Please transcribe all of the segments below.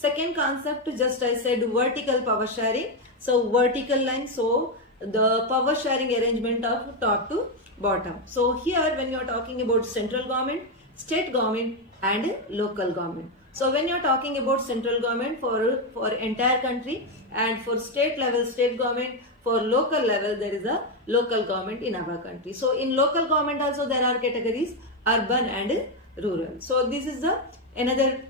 Second concept, just I said vertical power sharing. So vertical line, so the power sharing arrangement of top to bottom. So here when you are talking about central government, state government and local government. So when you are talking about central government for entire country, and for state level state government, for local level there is a local government in our country. So in local government also there are categories urban and rural. So this is the another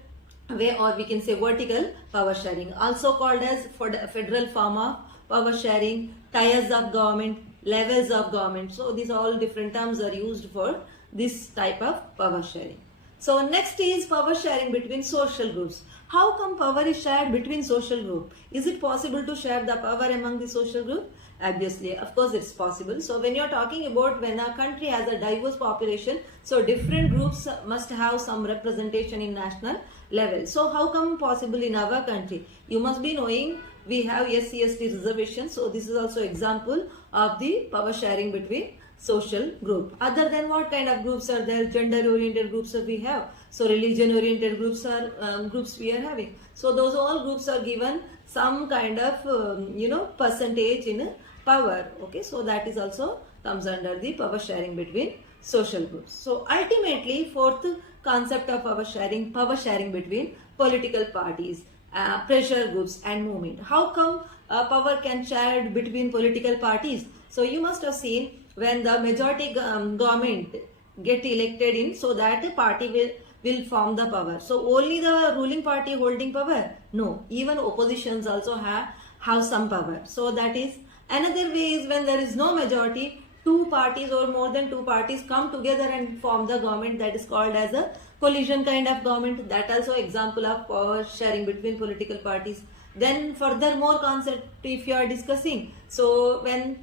way, or we can say vertical power sharing, also called as federal form of power sharing, tiers of government, levels of government. So these all different terms are used for this type of power sharing. So next is power sharing between social groups. How come power is shared between social group? Is it possible to share the power among the social group? Obviously, of course it's possible. So when you're talking about when a country has a diverse population, so different groups must have some representation in national level. So how come possible in our country? You must be knowing we have SC/ST reservation. So this is also example of the power sharing between social group. Other than what kind of groups are there? Gender oriented groups we have. So religion oriented groups are groups we are having. So those all groups are given some kind of percentage in power. Okay, so that is also comes under the power sharing between social groups. So ultimately, fourth concept of power sharing between political parties, pressure groups and movement. How come power can shared between political parties? So you must have seen when the majority government get elected in, so that the party will form the power. So only the ruling party holding power? No, even oppositions also have some power. So that is another way. Is when there is no majority, two parties or more than two parties come together and form the government, that is called as a coalition kind of government. That also example of power sharing between political parties. Then furthermore concept if you are discussing, so when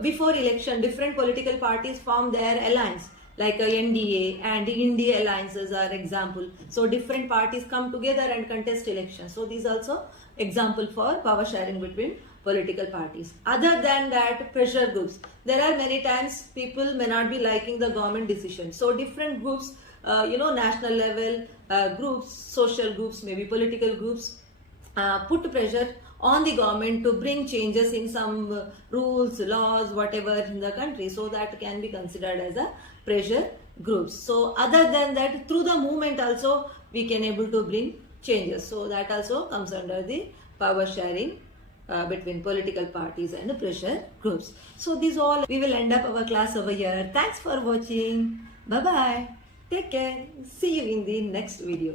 before election different political parties form their alliance, like NDA and India alliances are example. So different parties come together and contest elections. So these also example for power sharing between political parties. Other than that, pressure groups. There are many times people may not be liking the government decision. So different groups, national level groups, social groups, maybe political groups, put pressure on the government to bring changes in some rules, laws, whatever in the country. So that can be considered as a pressure groups. So other than that, through the movement also we can able to bring changes. So that also comes under the power sharing between political parties and pressure groups. So these all, we will end up our class over here. Thanks for watching. Bye bye. Take care. See you in the next video.